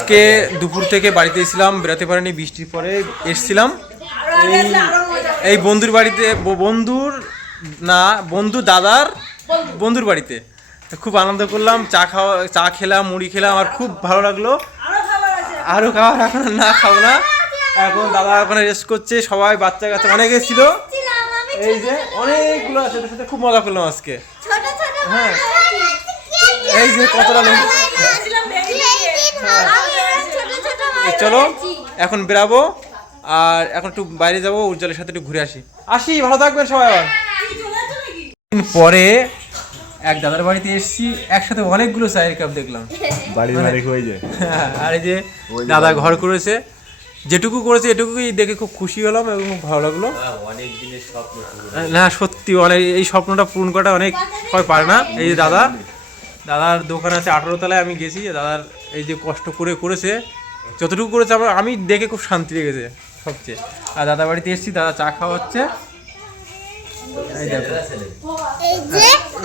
আজকে দুপুর থেকে বাড়িতে এসেছিলাম, বেরোতে পারিনি, বৃষ্টির পরে এসেছিলাম এই বন্ধুর বাড়িতে, বন্ধু দাদার বন্ধুর বাড়িতে। খুব আনন্দ করলাম, চা খেলাম, মুড়ি খেলাম, আর খুব ভালো লাগলো। আরও খাওয়ার এখন না খাবো না, এখন দাদা ওখানে রেস্ট করছে, সবাই বাচ্চা কাচ্চা অনেক এসেছিল, এই যে অনেকগুলো আছে, ওদের সাথে খুব মজা করলাম আজকে। হ্যাঁ, এই যে কতটা লোক। চলো এখন বেরাবো, আর এখন একটু বাইরে যাবো, উজ্জ্বলের সাথে একটু ঘুরে আসি। ভালো থাকবেন সবাই। আবার পরে এক দাদার বাড়িতে এসেছি, একসাথে অনেকগুলো চায়ের কাপ দেখলাম। আর এই যে দাদা ঘর করেছে, যেটুকু করেছে এটুকুই দেখে খুব খুশি হলাম এবং খুব ভালো লাগলো। না সত্যি অনেক, এই স্বপ্নটা পূরণ করাটা অনেক সবাই পারে না। এই যে দাদার দোকান আছে 18 তলায়, আমি গেছি, দাদার এই যে কষ্ট করে করেছে, যতটুকু করেছে আমি দেখে খুব শান্তি লেগেছে সবচেয়ে। আর দাদা বাড়িতে এসেছি, দাদা চা খাওয়া হচ্ছে, এই দেখো,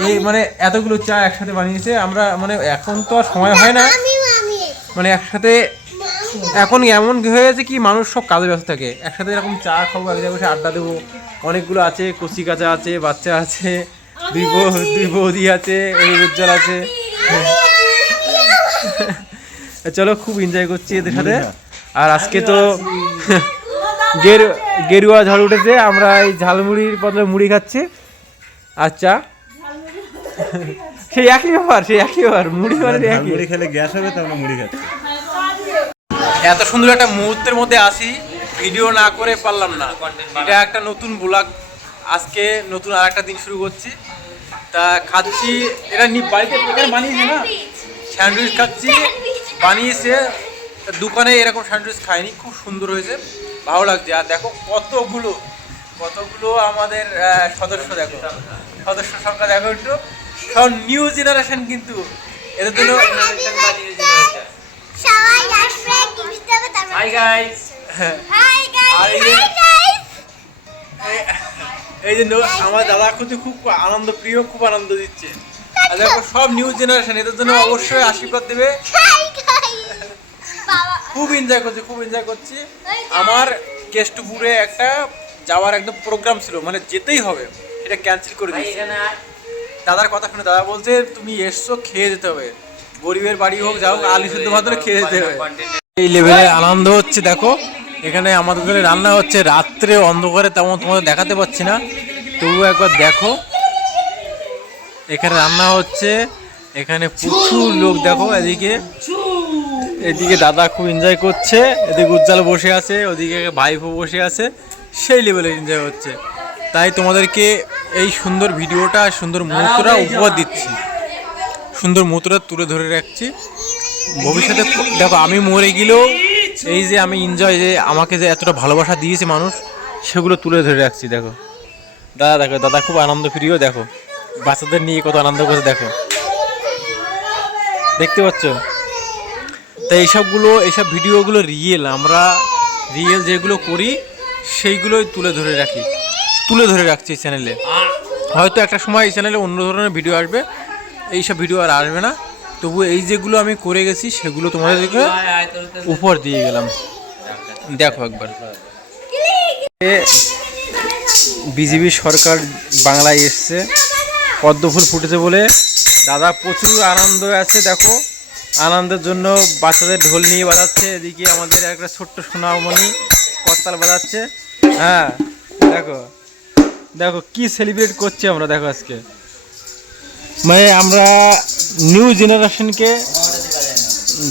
এই মানে এতগুলো চা একসাথে বানিয়েছে। আমরা মানে এখন তো আর সময় হয় না, মানে একসাথে এখন এমন হয়ে গেছে কি মানুষ সব কাজে ব্যস্ত থাকে, একসাথে এরকম চা খাবো, এক জায়গায় বসে আড্ডা দেবো। অনেকগুলো আছে, কচি কাচা আছে, বাচ্চা আছে, দুই বৌদি আছে, এই উজ্জ্বল আছে। চলো খুব এনজয় করছি এদের সাথে। আর আজকে তো গেরুয়া ঝাল উঠেছে, আমরা এই ঝালমুড়ির বদলে মুড়ি খাচ্ছি। আচ্ছা, সেই একই ব্যাপার, মুড়ি মানে মুড়ি খেলে গ্যাস হবে, তো আমরা মুড়ি খাচ্ছি। এত সুন্দর একটা মুহূর্তের মধ্যে আসি, ভিডিও না করে পারলাম না। এটা একটা নতুন ব্লগ, আজকে নতুন আর একটা দিন শুরু করছি। তা খাচ্ছি, এটা বাড়িতে বানিয়েছে না, স্যান্ডউইচ খাচ্ছি, বানিয়েছে দোকানে, এরকম স্যান্ডউইচ খাইনি, খুব সুন্দর হয়েছে, ভালো লাগছে। আর দেখো কতগুলো আমাদের সদস্য সংখ্যা দেখো একটু, সব নিউ জেনারেশন, কিন্তু এদের জন্য এই যে আমার দাদা খুব আনন্দ প্রিয়, খুব আনন্দ দিচ্ছে। আর দেখো সব নিউ জেনারেশন, এদের জন্য অবশ্যই আশীর্বাদ দেবে। খুব এনজয় করছি। আমার কেষ্টপুরে একটা যাওয়ার একদম প্রোগ্রাম ছিল, মানে যেতেই হবে, সেটা ক্যান্সেল করে দিয়েছি। দাদার কথা শুনে দাদা বলছে তুমি এসছো, খেয়ে যেতে হবে, গরিবের বাড়ি হোক যা হোক, আলু সেদ্ধ ভাত খেয়ে যেতে হবে। এই লেভেলে আনন্দ হচ্ছে। দেখো এখানে আমাদের রান্না হচ্ছে, রাত্রে অন্ধকারে তেমন তোমাদের দেখাতে পাচ্ছি না, তবু একবার দেখো এখানে রান্না হচ্ছে, এখানে প্রচুর লোক। দেখো এদিকে দাদা খুব এনজয় করছে, এদিকে উজ্জ্বল বসে আছে, ওদিকে ভাইপো বসে আছে, সেই লেভেলে এনজয় হচ্ছে। তাই তোমাদেরকে এই সুন্দর ভিডিওটা, সুন্দর মুহূর্তটা উপহার দিচ্ছি, সুন্দর মুহূর্তটা তুলে ধরে রাখছি। ভবিষ্যতে দেখো আমি মরে গেলেও এই যে আমি এনজয়, যে আমাকে যে এতটা ভালোবাসা দিয়েছে মানুষ, সেগুলো তুলে ধরে রাখছি। দেখো দাদা খুব আনন্দ প্রিয়, দেখো বাচ্চাদের নিয়ে কত আনন্দ করে, দেখো দেখতে পাচ্ছ। তাই এইসব ভিডিওগুলো আমরা রিয়েল যেগুলো করি সেইগুলোই তুলে ধরে রাখছি এই চ্যানেলে। হয়তো একটা সময় এই চ্যানেলে অন্য ধরনের ভিডিও আসবে, এইসব ভিডিও আর আসবে না, তবু এই যেগুলো আমি করে গেছি সেগুলো তোমাদেরকে উপহার দিয়ে গেলাম। দেখো একবার, বিজেপি সরকার বাংলায় এসছে, পদ্মফুল ফুটেছে বলে দাদা প্রচুর আনন্দ আছে। দেখো আনন্দের জন্য বাচ্চাদের ঢোল নিয়ে বাজাচ্ছে, এদিকে আমাদের একটা ছোট্ট সোনামণি করতাল বাজাচ্ছে। হ্যাঁ দেখো কি সেলিব্রেট করছি আমরা। দেখো আজকে মানে আমরা নিউ জেনারেশনকে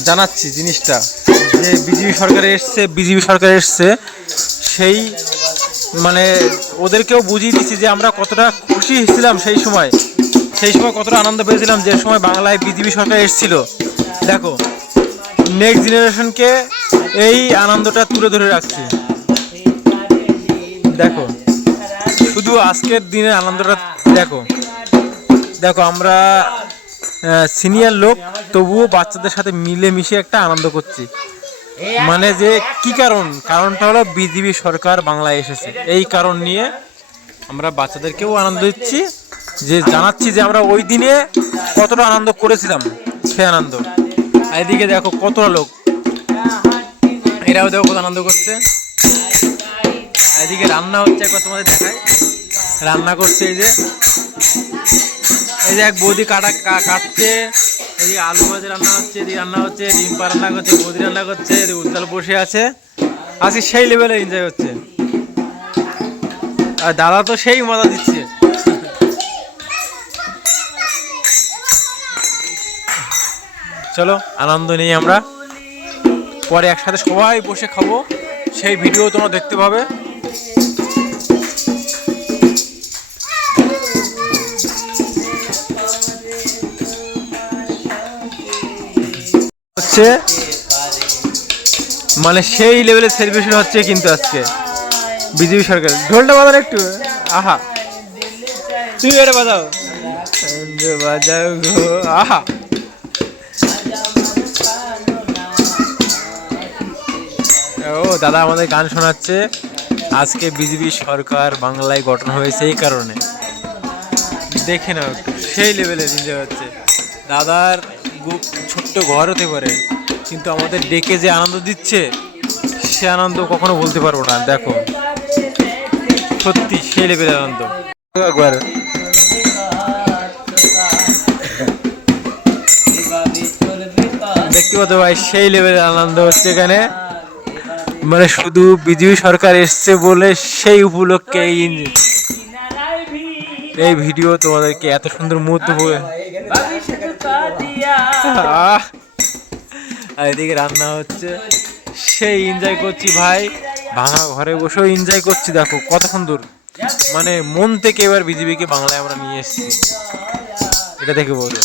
জানাচ্ছি জিনিসটা, যে বিজেপি সরকার এসছে, সেই মানে ওদেরকেও বুঝিয়ে দিচ্ছি যে আমরা কতটা খুশি ছিলাম সেই সময় কতটা আনন্দ পেয়েছিলাম যে সময় বাংলায় বিজেপি সরকার এসেছিল। দেখো নেক্সট জেনারেশনকে এই আনন্দটা তুলে ধরে রাখছি। দেখো শুধু আজকের দিনের আনন্দটা দেখো আমরা সিনিয়র লোক, তবুও বাচ্চাদের সাথে মিলেমিশে একটা আনন্দ করছি। মানে যে কি কারণটা হলো বিজেপি সরকার বাংলায় এসেছে, এই কারণ নিয়ে আমরা বাচ্চাদেরকেও আনন্দ দিচ্ছি, যে জানাচ্ছি যে আমরা ওই দিনে কতটা আনন্দ করেছিলাম, সে আনন্দ। এদিকে দেখো কতটা লোক, এরাও দেখো কত আনন্দ করছে। এদিকে রান্না হচ্ছে, একবার তোমাদের দেখাই। রান্না করছে এই যে এক বৌদি কাটছে, এদিকে আলু ভাজি রান্না হচ্ছে, এদিকে রান্না হচ্ছে, ডিম্পা রান্না করছে, বৌদি রান্না করছে, এদিকে উজ্জ্বল বসে আছে। আজকে সেই লেভেলে এনজয় হচ্ছে, আর দাদা তো সেই মজা দিচ্ছে। চলো আনন্দ নেই আমরা, পরে একসাথে সবাই বসে খাবো, সেই ভিডিও তোমরা দেখতে পাবে। হচ্ছে মানে সেই লেভেলের সেলিব্রেশন হচ্ছে কিন্তু আজকে বিজেপি সরকার। ঢোলটা বাজাও একটু, আহা তুমি এটা বাজাও, বাজাও গো, আহা। ও দাদা আমাদের গান শোনাচ্ছে। আজকে বিজেপি সরকার বাংলায় গঠন হয়েছে এই কারণে, দেখে নাও একটু, সেই লেভেলের এনজয় হচ্ছে। দাদার ছোট্ট ঘর হতে পারে, কিন্তু আমাদের ডেকে যে আনন্দ দিচ্ছে সে আনন্দ কখনো বলতে পারবো না। দেখো সত্যি সেই লেভেলের আনন্দ। একবার দেখতে পাচ্ছ ভাই, সেই লেভেলের আনন্দ হচ্ছে এখানে। মানে শুধু বিজেপি সরকার এসছে বলে সেই উপলক্ষে এই ভিডিও তোমাদেরকে এত সুন্দর মুহূর্ত আর এদিকে রান্না হচ্ছে, সেই এনজয় করছি ভাই, ভাঙা ঘরে বসেও এনজয় করছি। দেখো কত সুন্দর, মানে মন থেকে এবার বিজেপিকে বাংলায় আমরা নিয়ে এসেছি, এটা দেখে বলো।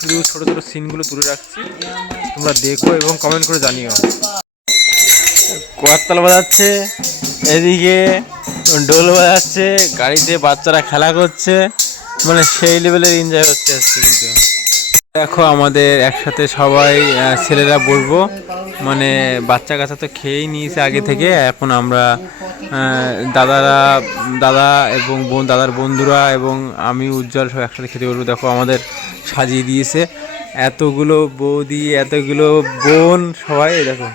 শুধু ছোট ছোট সিনগুলো তুলে রাখছি, তোমরা দেখো এবং কমেন্ট করে জানিও। করতাল বাজাচ্ছে, এদিকে ঢোল বাজাচ্ছে, গাড়িতে বাচ্চারা খেলা করছে, মানে সেই লেভেলের এনজয় হচ্ছে আজকে। কিন্তু দেখো আমাদের একসাথে সবাই ছেলেরা বলবো, মানে বাচ্চা কাচ্চা তো খেয়েই নিয়েছে আগে থেকে। এখন আমরা দাদা এবং দাদার বন্ধুরা এবং আমি উজ্জ্বল সব একসাথে খেতে বলবো। দেখো আমাদের সাজিয়ে দিয়েছে, এতগুলো বৌদি, এতগুলো বোন, সবাই দেখো।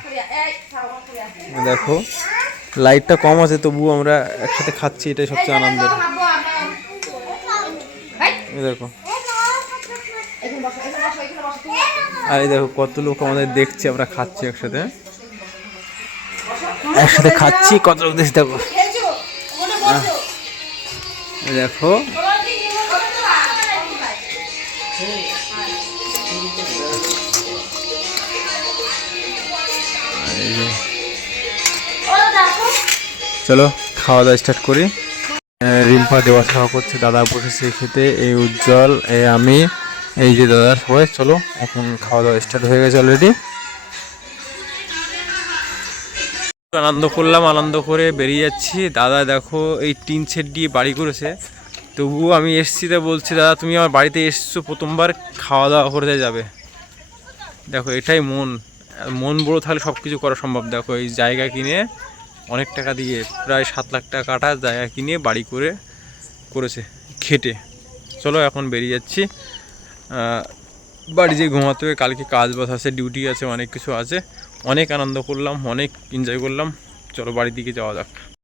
দেখো লাইটটা কম আছে, তবুও আমরা একসাথে খাচ্ছি, এটাই সবচেয়ে আনন্দের। দেখো আর এই দেখো কত লোক আমাদের দেখছে, আমরা খাচ্ছি একসাথে, একসাথে খাচ্ছি, কত লোক দেখছি। দেখো দেখো চলো খাওয়া দাওয়া স্টার্ট করি। রিম্পা দেওয়া খাওয়া করছে, দাদা বসেছে খেতে, এই উজ্জ্বল, এই আমি, এই যে দাদার সবাই। চলো এখন খাওয়া দাওয়া স্টার্ট হয়ে গেছে অলরেডি। আনন্দ করলাম, আনন্দ করে বেরিয়ে যাচ্ছি। দাদা দেখো এই টিন শেড দিয়ে বাড়ি করেছে, তবুও আমি এসছি, তা বলছি দাদা তুমি আমার বাড়িতে এসছো প্রথমবার, খাওয়া দাওয়া করতে যাবে। দেখো এটাই মন বড়ো থাকলে সব কিছু করা সম্ভব। দেখো এই জায়গা কিনে অনেক টাকা দিয়ে, প্রায় 7 লাখ টাকা কাটা জায়গা কিনে বাড়ি করেছে খেটে। চলো এখন বেরিয়ে যাচ্ছি, বাড়ি যেয়ে ঘুমাতে হবে, কালকে কাজ বাজ আছে, ডিউটি আছে, অনেক কিছু আছে। অনেক আনন্দ করলাম, অনেক এনজয় করলাম। চলো বাড়ির দিকে যাওয়া যাক।